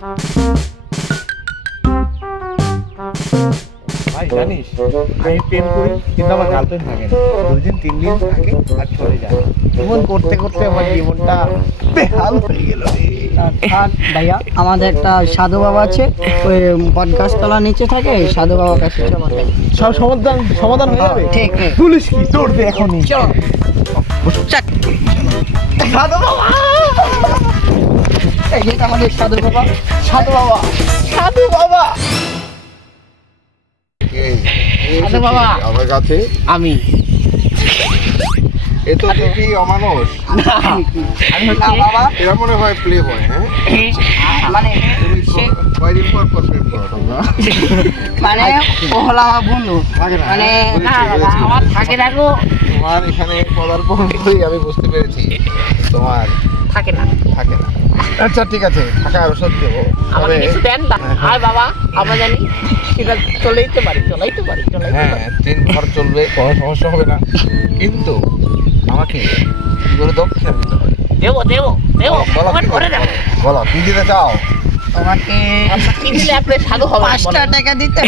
ভাই জানিস আমি প্রেম করি কিন্তু আমার গার্লফ্রেন্ড থাকে না, 2 দিন 3 দিন থাকে আর চলে যায়। এমন করতে করতে আমার জীবনটা বেহাল হয়ে গেল রে। থাক ভাইয়া, আমাদের একটা সাধু বাবা আছে, ওই বটগাছতলার নিচে থাকে, সাধু বাবার কাছে চলো যাই। সব সমাধান হয়ে যাবে। ঠিক ঠিক। পুলিশ কি দৌড় দে এখনই। চলো চাক। সাধু বাবা, এই যে আমাদের সাধু বাবা। সাধু বাবা, সাধু বাবা। সাধু বাবা আমার কাছে আমি এ তো দেখি অমানুষ। আমি না হচ্ছে বাবা, এরা মনে হয় প্লে বয়। হ্যাঁ, মানে তুমি সে- কয়দিন পর পর প্রেম করো তোমরা? মানে ও হলো আমার বন্ধু, থাকে না, মানে না বাবা, আমার থাকে না গো, তোমার এখানে পদার্পণই আমি বুঝতে পেরেছি তোমার থাকে না। থাকে না। আচ্ছা ঠিক আছে, থাকা ওষুধ দেবো। আমাকে তবে- কিছু দেন না। আর বাবা, আমরা জানি সেটা চলেইতে পারি। হ্যাঁ, 3 ঘর চলবে, কোনো সমস্যা হবে না, কিন্তু আমাকে কি করে দক্ষিণা দিতে হবে? দেবো বলো আমার কি করে করতে দেবো। হবে? বলো কি দিতে চাও? তোমাকে আপনার কি দিলে আপনি সাধু হবে 5টা টাকা দিতে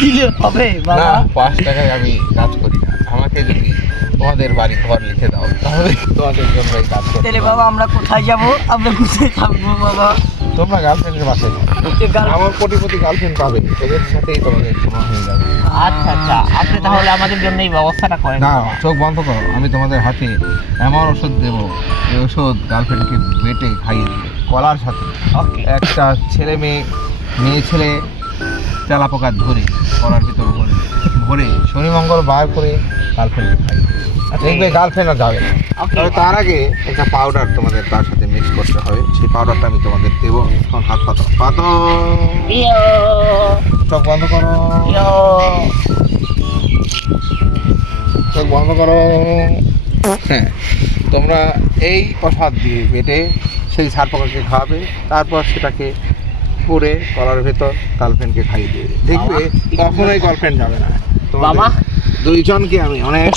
দিলে হবে না, বাবা। 5 টাকায় আমি কাজ করি না। আমাকে যদি তোমাদের বাড়ি ঘর লিখে দাও তাহলে তোমাদের জন্য এই কাজ করতে তাহলে পারবো। বাবা আমরা কোথায় যাব? আমরা কোথায় থাকবো বাবা? তোমরা গার্লফ্রেন্ডের বাসায় যাও। যে গাল- আমার কোটিপতি গার্লফ্রেন্ড পাবে, ওদের সাথেই তোমাদের জীবন হয়ে যাবে। আচ্ছা, আপনি তাহলে আমাদের জন্য এই ব্যবস্থাটা করেন। না, চোখ বন্ধ করো, আমি তোমাদের হাতে এমন ওষুধ দেবো, এই ওষুধ গার্লফ্রেন্ডকে বেটে খাইয়ে দেবে কলার সাথে। ওকে। একটা ছেলে মেয়ে ছেলে তেলা পোকা ধরে কলার ভিতর ভরে শনি মঙ্গল বার করে গার্লফ্রেন্ডকে খাই দেখবে গার্লফ্রেন্ড আর যাবে না। ওকে। তবে তার আগে একটা পাউডার তোমাদের তার সাথে মিক্স করতে হবে, সেই পাউডারটা আমি তোমাদের দেবো। এখন হাত পাতো, ইয়ো, চোখ বন্ধ করো, ইয়ো। চোখ বন্ধ করো। হ্যাঁ, তোমরা এই প্রসাদ দিয়ে বেটে সেই সার পোকাকে খাওয়াবে, তারপর সেটাকে পরে কলার ভেতর গার্লফ্রেন্ডকে খাইয়ে দেবে। দেখবে কখনোই গার্লফ্রেন্ড যাবে না। তোমাদের বাবা। 2 জনকে আমি অনেক